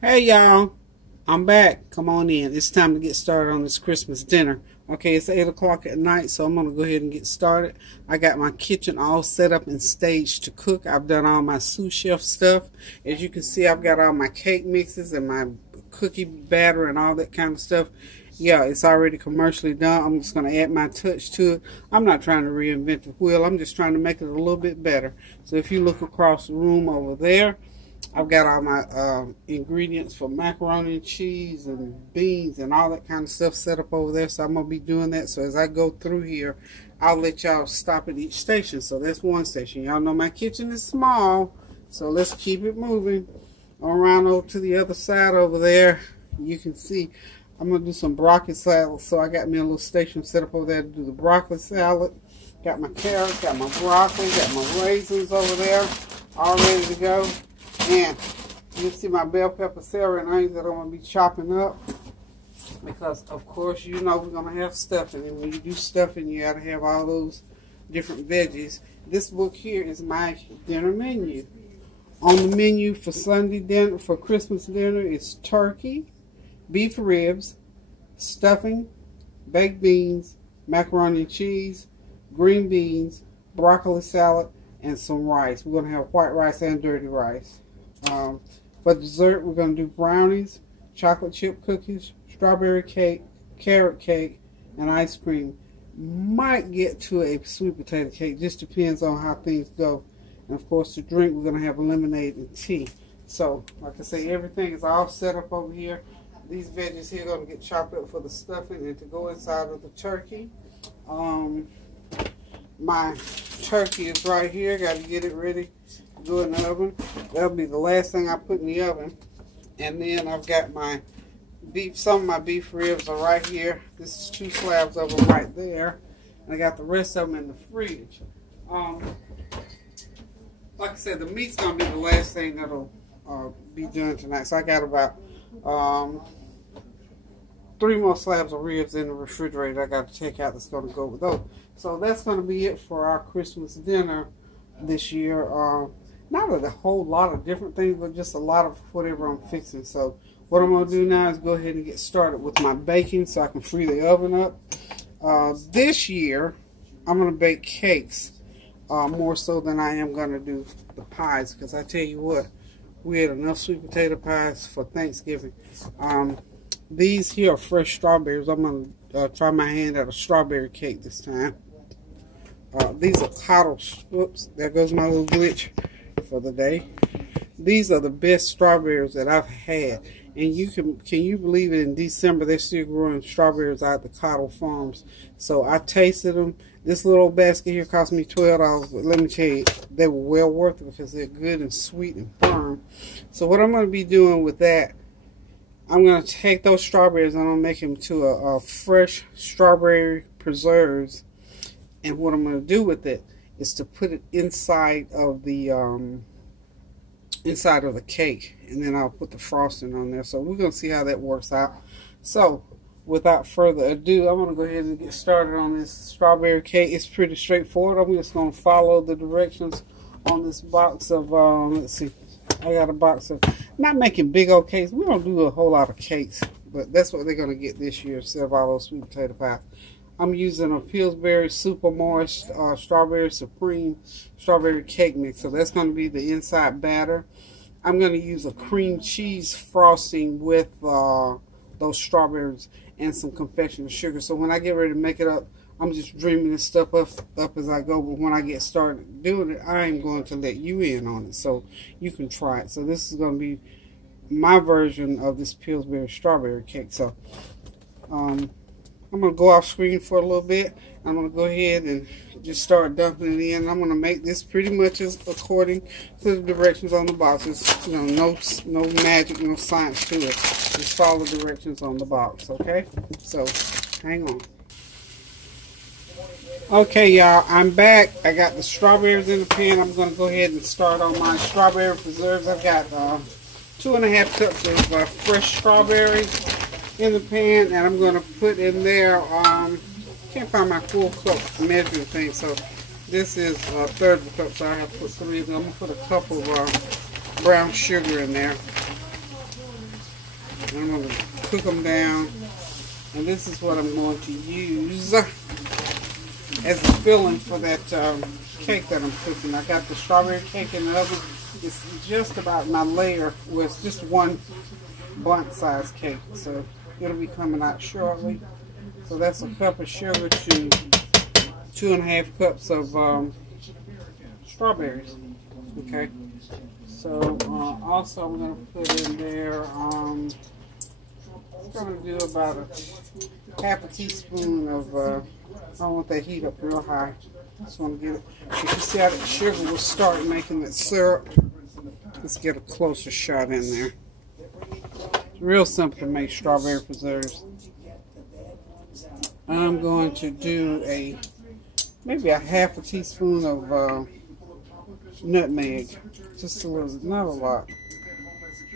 Hey y'all, I'm back. Come on in. It's time to get started on this Christmas dinner. Okay, it's 8 o'clock at night, so I'm going to go ahead and get started. I got my kitchen all set up and staged to cook. I've done all my sous chef stuff. As you can see, I've got all my cake mixes and my cookie batter and all that kind of stuff. Yeah, it's already commercially done. I'm just going to add my touch to it. I'm not trying to reinvent the wheel. I'm just trying to make it a little bit better. So if you look across the room over there, I've got all my ingredients for macaroni and cheese and beans and all that kind of stuff set up over there. So I'm going to be doing that. So as I go through here, I'll let y'all stop at each station. So that's one station. Y'all know my kitchen is small. So let's keep it moving. Around over to the other side over there, you can see I'm going to do some broccoli salad. So I got me a little station set up over there to do the broccoli salad. Got my carrots, got my broccoli, got my raisins over there all ready to go. And you see my bell pepper, celery, and onions that I'm going to be chopping up. Because, of course, you know we're going to have stuffing. And when you do stuffing, you got to have all those different veggies. This book here is my dinner menu. On the menu for Sunday dinner, for Christmas dinner, is turkey, beef ribs, stuffing, baked beans, macaroni and cheese, green beans, broccoli salad, and some rice. We're going to have white rice and dirty rice. For dessert, we're going to do brownies, chocolate chip cookies, strawberry cake, carrot cake, and ice cream. Might get to a sweet potato cake. Just depends on how things go. And, of course, to drink, we're going to have lemonade and tea. So, like I say, everything is all set up over here. These veggies here are going to get chopped up for the stuffing and to go inside of the turkey. My turkey is right here. Got to get it ready to go in the oven. That'll be the last thing I put in the oven. And then I've got my beef. Some of my beef ribs are right here. This is 2 slabs of them right there. And I got the rest of them in the fridge. Like I said, the meat's going to be the last thing that'll be done tonight. So I got about 3 more slabs of ribs in the refrigerator I got to take out that's going to go with those. So that's going to be it for our Christmas dinner this year. Not a whole lot of different things, but just a lot of whatever I'm fixing. So what I'm going to do now is go ahead and get started with my baking so I can free the oven up. This year, I'm going to bake cakes more so than I am going to do the pies. Because I tell you what, we had enough sweet potato pies for Thanksgiving. These here are fresh strawberries. I'm going to try my hand at a strawberry cake this time. These are coddle. Whoops, there goes my little glitch for the day. These are the best strawberries that I've had. And can you believe it, in December they're still growing strawberries out at the Coddle Farms. So I tasted them. This little basket here cost me $12, but let me tell you, they were well worth it because they're good and sweet and firm. So what I'm going to be doing with that, I'm going to take those strawberries and I'm going to make them to a fresh strawberry preserves. And what I'm going to do with it is to put it inside of the cake, and then I'll put the frosting on there. So we're going to see how that works out. So without further ado, I'm going to go ahead and get started on this strawberry cake. It's pretty straightforward. I'm just going to follow the directions on this box of let's see, I got a box of, not making big old cakes. We don't do a whole lot of cakes, but that's what they're going to get this year instead of all those sweet potato pies. I'm using a Pillsbury Super Moist Strawberry Supreme Strawberry Cake Mix. So that's going to be the inside batter. I'm going to use a cream cheese frosting with those strawberries and some confectionery sugar. So when I get ready to make it up, I'm just dreaming this stuff up as I go. But when I get started doing it, I am going to let you in on it so you can try it. So this is going to be my version of this Pillsbury Strawberry Cake. So I'm going to go off screen for a little bit. I'm going to go ahead and just start dumping it in. I'm going to make this pretty much as according to the directions on the boxes. You know, no magic, no science to it. Just follow the directions on the box, okay? So, hang on. Okay, y'all, I'm back. I got the strawberries in the pan. I'm going to go ahead and start on my strawberry preserves. I've got 2½ cups of fresh strawberries in the pan, and I'm going to put in there, can't find my full cup measuring thing, so this is a third of a cup, so I have to put 3. I'm going to put a cup of brown sugar in there. I'm going to cook them down. And this is what I'm going to use as a filling for that cake that I'm cooking. I got the strawberry cake in the oven. It's just about my layer, where it's just one blunt size cake. So it'll be coming out shortly. So that's a cup of sugar to 2.5 cups of strawberries. Okay. So also I'm going to put in there, I'm going to do about a half a teaspoon of, I don't want that heat up real high. Just want to get it. You can see how the sugar will start making that syrup. Let's get a closer shot in there. It's real simple to make strawberry preserves. I'm going to do maybe a half a teaspoon of nutmeg. Just a little, not a lot.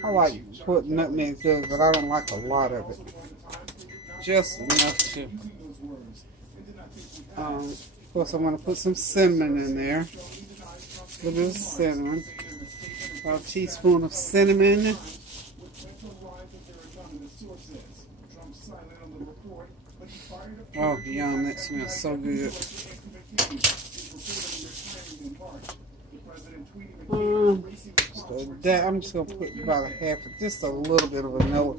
I like putting nutmeg good, but I don't like a lot of it. Just enough to. Of course, I'm going to put some cinnamon in there. A little bit of cinnamon. A teaspoon of cinnamon. Oh, yum, that smells so good. So that, I'm just going to put about just a little bit of vanilla.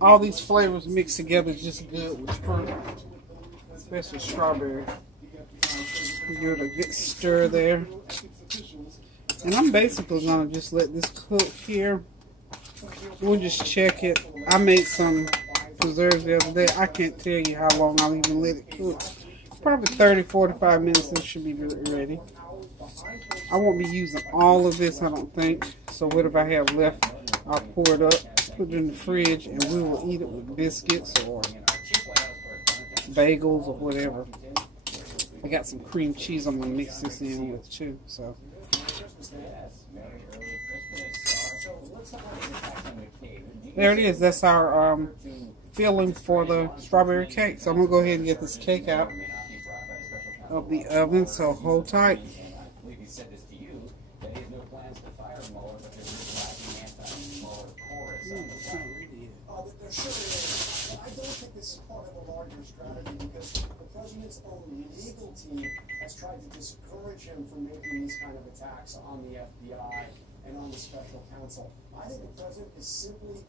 All these flavors mixed together is just good with fruit, especially strawberry. Give it a good stir there. And I'm basically going to just let this cook here. We'll just check it. I made some preserves the other day. I can't tell you how long I'll even let it cook. Probably 30-45 minutes and it should be ready. I won't be using all of this, I don't think. So whatever I have left, I'll pour it up, put it in the fridge, and we will eat it with biscuits or bagels or whatever. I got some cream cheese I'm going to mix this in with too. So there it is. That's our filling for the strawberry cake. So I'm going to go ahead and get this cake out of the oven. So hold tight. This is part of a larger strategy because the president's own legal team has tried to discourage him from making these kind of attacks on the FBI and on the special counsel. I think the president is simply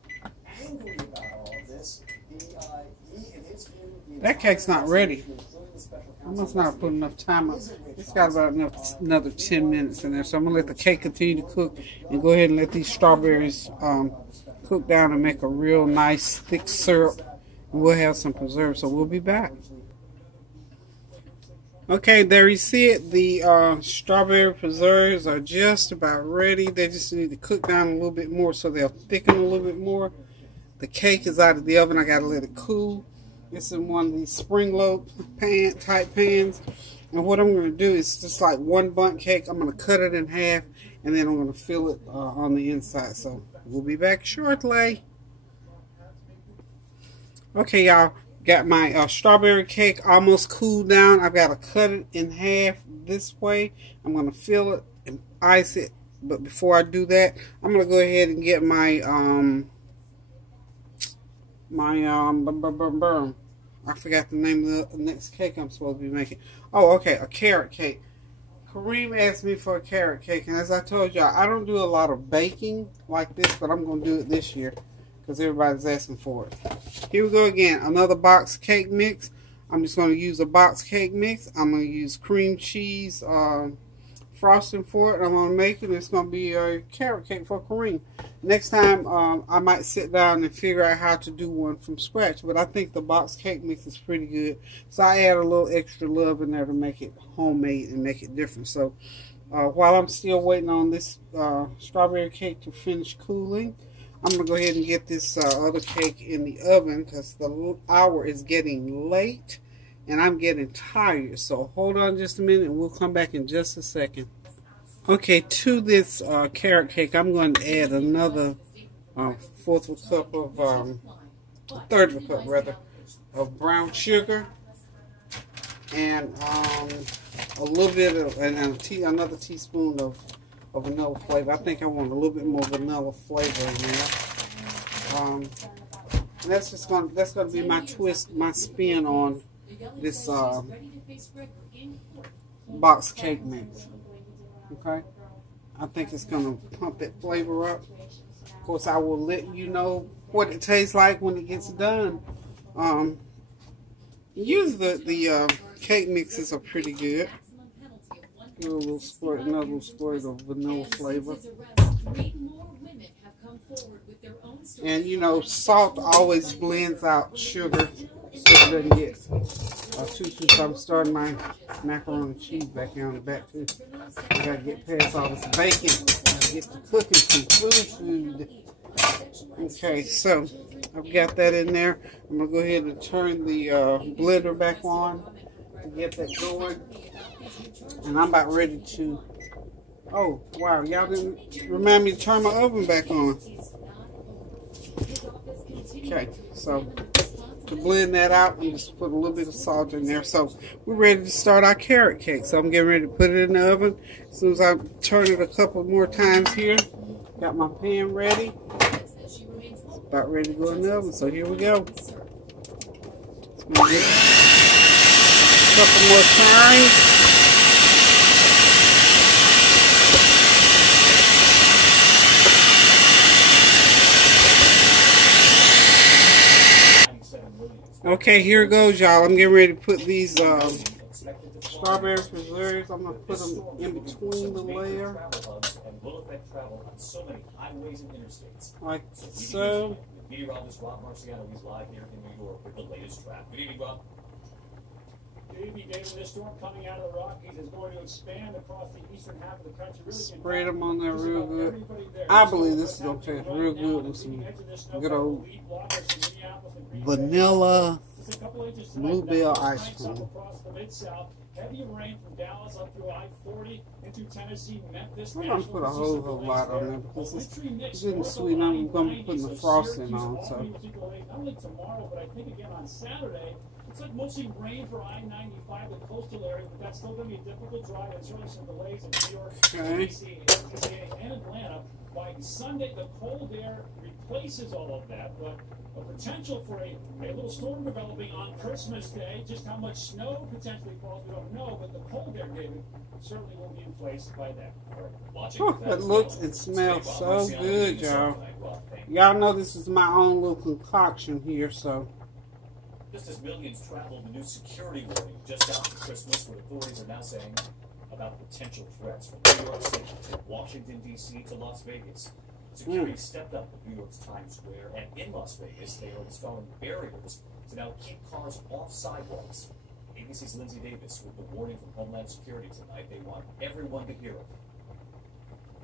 angry about all of this. He in his view, that cake's not ready. I must not have put enough time on. It's got about another 10 minutes in there. So I'm going to let the cake continue to cook and go ahead and let these strawberries cook down and make a real nice thick syrup. We'll have some preserves, so we'll be back. Okay, there you see it. The strawberry preserves are just about ready. They just need to cook down a little bit more so they'll thicken a little bit more. The cake is out of the oven. I got to let it cool. It's in one of these spring loaf type pans. And what I'm going to do is just like one bundt cake. I'm going to cut it in half, and then I'm going to fill it on the inside. So we'll be back shortly. Okay, y'all, got my strawberry cake almost cooled down. I've got to cut it in half this way. I'm going to fill it and ice it. But before I do that, I'm going to go ahead and get my, I forgot the name of the next cake I'm supposed to be making. Oh, okay, a carrot cake. Kareem asked me for a carrot cake, and as I told y'all, I don't do a lot of baking like this, but I'm going to do it this year. Because everybody's asking for it. Here we go again. Another box cake mix. I'm just going to use a box cake mix. I'm going to use cream cheese frosting for it. I'm going to make it. It's going to be a carrot cake for Kareem. Next time I might sit down and figure out how to do one from scratch. But I think the box cake mix is pretty good. So I add a little extra love in there to make it homemade and make it different. So while I'm still waiting on this strawberry cake to finish cooling, I'm going to go ahead and get this other cake in the oven because the hour is getting late and I'm getting tired. So hold on just a minute and we'll come back in just a second. Okay, to this carrot cake, I'm going to add another third of a cup rather, of brown sugar and a little bit of, another teaspoon of vanilla flavor. I think I want a little bit more vanilla flavor in there. And that's gonna be my twist, my spin on this box cake mix. Okay, I think it's gonna pump that flavor up. Of course, I will let you know what it tastes like when it gets done. Usually the cake mixes are pretty good. Give a little squirt, another little squirt of vanilla flavor. And you know, salt always blends out sugar so it doesn't get too sweet. So I'm starting my macaroni and cheese back here on the back too. I gotta get past all this bacon. Gotta get to cooking some food. Okay, so I've got that in there. I'm gonna go ahead and turn the blender back on to get that going. And I'm about ready to. Oh wow, y'all didn't remind me to turn my oven back on. Okay, so to blend that out, I'm just put a little bit of salt in there. So we're ready to start our carrot cake. So I'm getting ready to put it in the oven. As soon as I turn it a couple more times here, got my pan ready. It's about ready to go in the oven. So here we go. It's gonna get a couple more turns. Okay, here it goes, y'all. I'm getting ready to put these strawberry preserves. I'm going to put them in between the layer. Like so. Meteorologist Rob Marciano, he's live here in New York with the latest trap. Good evening, Rob. Good evening, David. This storm coming out of the Rockies is going to expand across the eastern half of the country. Really spread them on there real good. I believe this is going to taste real good with some good old vanilla bluebell ice cream. Heavy rain from Dallas up through I-40 into Tennessee, Memphis. I'm going to put a whole lot on there because it's getting sweet. I'm going to be putting the frosting on. So. Not only tomorrow, but I think again on Saturday. It's like mostly rain for I-95, the coastal area, but that's still going to be a difficult drive and certainly some delays in New York, D.C., and Atlanta. By Sunday, the cold air replaces all of that, but a potential for a little storm developing on Christmas Day. Just how much snow potentially falls, we don't know, but the cold air, David, certainly will be in place by then. It looks and smells so good, y'all. Y'all know this is my own little concoction here, so. Just as millions travel, the new security warning just after Christmas, where authorities are now saying about potential threats from New York City to Washington, D.C. to Las Vegas. Security stepped up at New York's Times Square, and in Las Vegas, they are installing barriers to now keep cars off sidewalks. ABC's Lindsay Davis with the warning from Homeland Security tonight. They want everyone to hear it.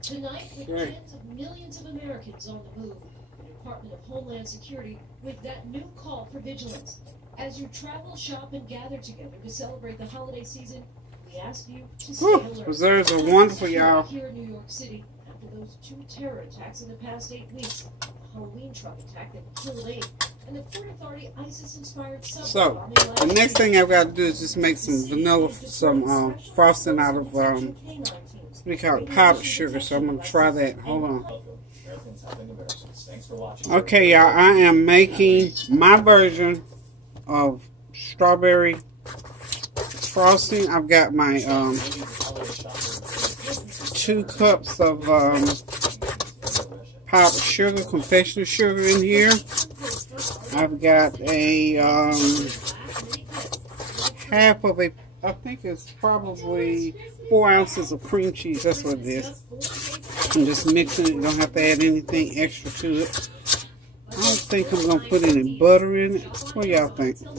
Tonight, with tens of millions of Americans on the move, the Department of Homeland Security with that new call for vigilance. As you travel, shop, and gather together to celebrate the holiday season, we ask you to stay alert. Preserves are wonderful, y'all. Here in New York City, after those 2 terror attacks in the past 8 weeks, the Halloween truck attack that killed 8, and the Port Authority ISIS-inspired subway. So, the next thing I've got to do is just make some vanilla, some frosting out of, we call it powdered sugar, so I'm going to try that. Hold on. Okay, y'all, I am making my version of strawberry frosting. I've got my 2 cups of powdered sugar, confectioner sugar in here. I've got a half of a, I think it's probably 4 ounces of cream cheese. That's what it is. I'm just mixing it. You don't have to add anything extra to it. I don't think I'm going to put any butter in it. What do y'all think? I'm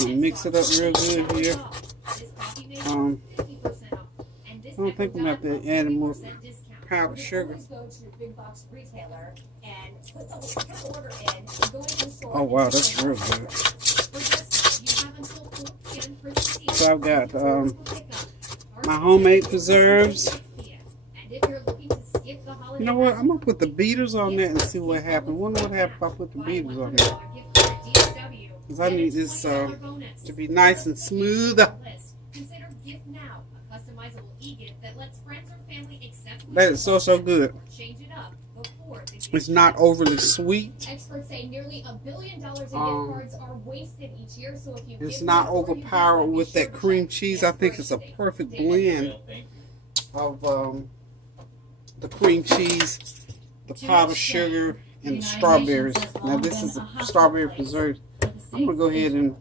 going to mix it up real good here. I don't think I'm going to have to add any more powdered sugar. Oh wow, that's real good. So I've got my homemade preserves. You know what? I'm going to put the beaters on that and see what happens. I wonder what happens if I put the beaters on there. Because I need this to be nice and smooth. customizable e-gift that lets friends or family accept That is so good. change it up before they It's not overly sweet. Experts say nearly $1 billion in gift cards are wasted each year, so if you It's give not more before you overpowered give, with be that sure to cream check cheese. the I think it's a expiration perfect date. blend of the cream cheese, the powdered sugar, and the strawberries. Now this is a strawberry preserve. I'm gonna go ahead and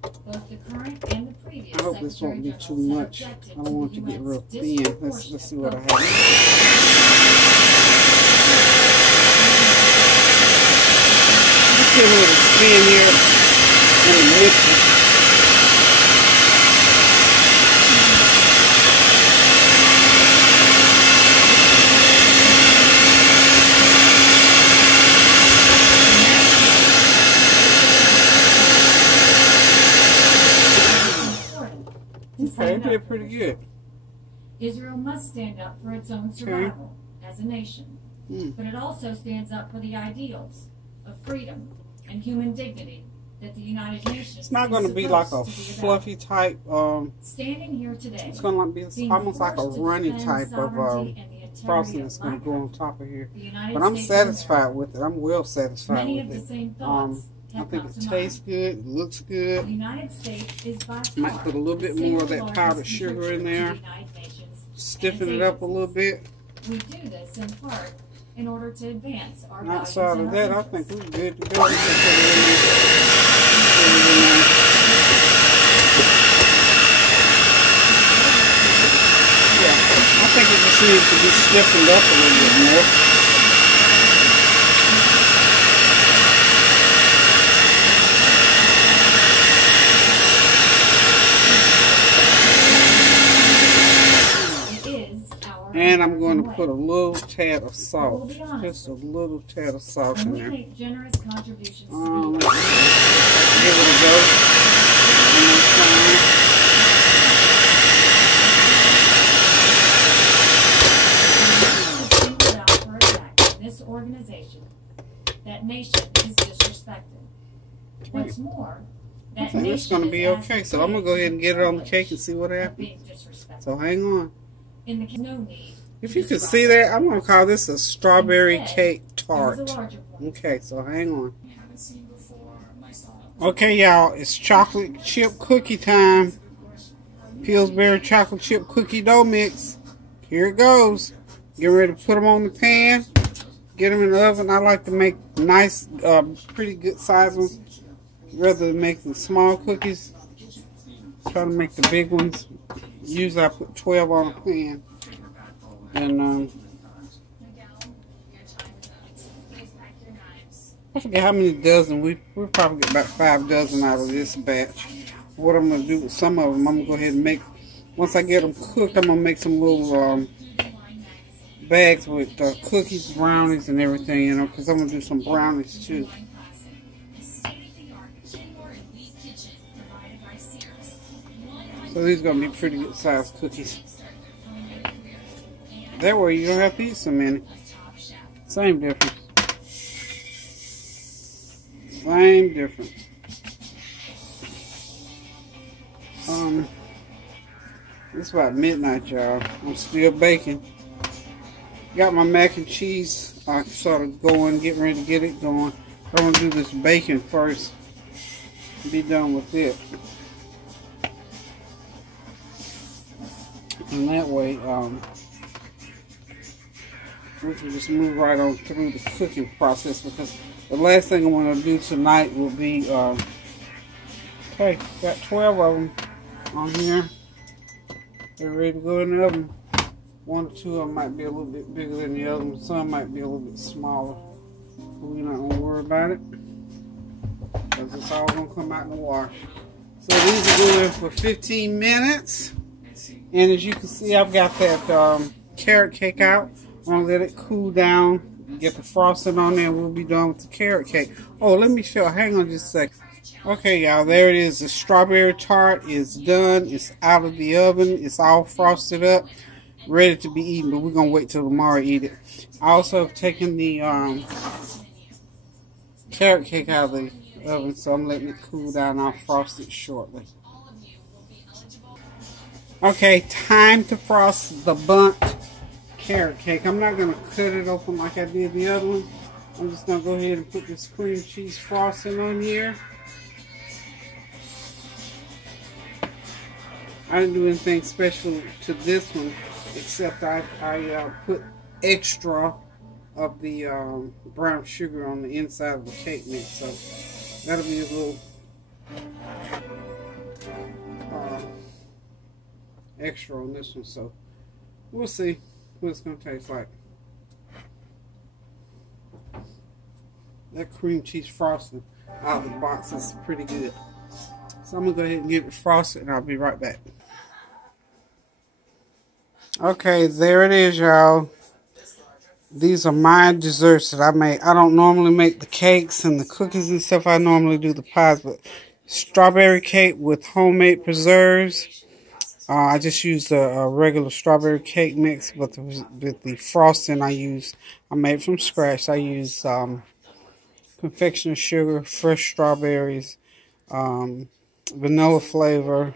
Both the current and the previous I hope this won't be too Secretary much. I General don't want it to get real thin. Let's see what I have. Just give it a little spin here and mix it. Okay, it did pretty good. Israel must stand up for its own survival as a nation, but it also stands up for the ideals of freedom and human dignity that the United Nations. It's not going to be like a fluffy type. Standing here today, it's going to be almost like a runny type of frosting that's going to go on top of here. But I'm satisfied with it. I'm well satisfied with it. I think it tastes good. It looks good. United States is by Might put a little bit more of that powdered sugar in there. Stiffen it up a little bit. We do this in part in order to advance our values. Outside of that, I think we're good to go. Yeah, I think it just needs to be stiffened up a little bit more. And I'm going to put a little tad of salt, just a little tad of salt in there. Make generous contributions to give it a go. This organization, that nation is disrespected. What's more, I think it's going to be okay. So I'm going to go ahead and get it on the cake and see what happens. So hang on. If you can see that, I'm going to call this a Strawberry Cake Tart. Okay, so hang on. Okay, y'all, it's chocolate chip cookie time. Pillsbury chocolate chip cookie dough mix. Here it goes. Get ready to put them on the pan. Get them in the oven. I like to make nice, pretty good size ones. Rather than make the small cookies. Try to make the big ones. Usually I put 12 on a pan. And I forget how many dozen. We'll probably get about 5 dozen out of this batch. What I'm going to do with some of them, I'm going to go ahead and make, once I get them cooked, I'm going to make some little bags with cookies, brownies, and everything, you know, because I'm going to do some brownies too. So these are going to be pretty good sized cookies. That way you don't have to eat so many. Same difference. Same difference. It's about midnight, y'all. I'm still baking. Got my mac and cheese sort of going, getting ready to get it going. I'm going to do this bacon first. Be done with it. And that way, we can just move right on through the cooking process, because the last thing I want to do tonight will be, okay, got 12 of them on here. They're ready to go in the oven. 1 or 2 of them might be a little bit bigger than the other one. Some might be a little bit smaller. But we're not going to worry about it, because it's all going to come out in the wash. So these are going for 15 minutes. And as you can see, I've got that carrot cake out. I'm going to let it cool down, get the frosting on there, and we'll be done with the carrot cake. Oh, let me show. Hang on just a second. Okay, y'all, there it is. The strawberry tart is done. It's out of the oven. It's all frosted up, ready to be eaten, but we're going to wait till tomorrow to eat it. I also have taken the carrot cake out of the oven, so I'm letting it cool down. I'll frost it shortly. Okay, time to frost the bundt carrot cake. I'm not going to cut it open like I did the other one. I'm just going to go ahead and put this cream cheese frosting on here. I didn't do anything special to this one, except I put extra of the brown sugar on the inside of the cake mix. So that'll be a little extra on this one. So we'll see what it's going to taste like. That cream cheese frosting out of the box is pretty good. So I'm going to go ahead and get it frosted and I'll be right back. Okay, there it is, y'all. These are my desserts that I make. I don't normally make the cakes and the cookies and stuff. I normally do the pies, but strawberry cake with homemade preserves. I just used a regular strawberry cake mix, but with the frosting I made from scratch. I used confectioner sugar, fresh strawberries, vanilla flavor,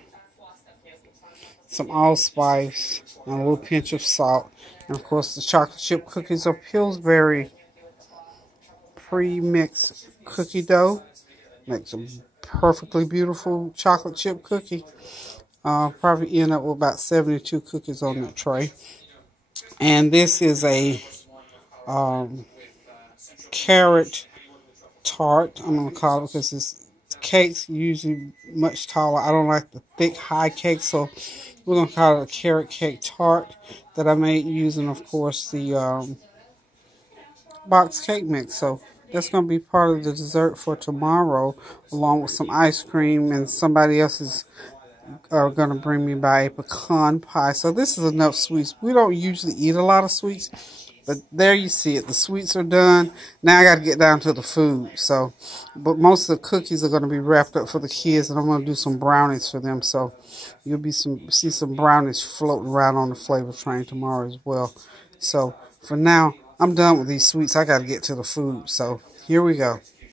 some allspice, and a little pinch of salt. And of course, the chocolate chip cookies are Pillsbury pre-mixed cookie dough. Makes a perfectly beautiful chocolate chip cookie. Probably end up with about 72 cookies on that tray. And this is a carrot tart, I'm going to call it, because this cake's usually much taller. I don't like the thick, high cake, so we're going to call it a carrot cake tart that I made using, of course, the box cake mix. So that's going to be part of the dessert for tomorrow, along with some ice cream, and somebody else is going to bring me by a pecan pie. So this is enough sweets. We don't usually eat a lot of sweets, but there you see it. The sweets are done. Now I got to get down to the food. So, but most of the cookies are going to be wrapped up for the kids, and I'm going to do some brownies for them. So you'll see some brownies floating around on the flavor train tomorrow as well. So for now, I'm done with these sweets. I got to get to the food. So here we go.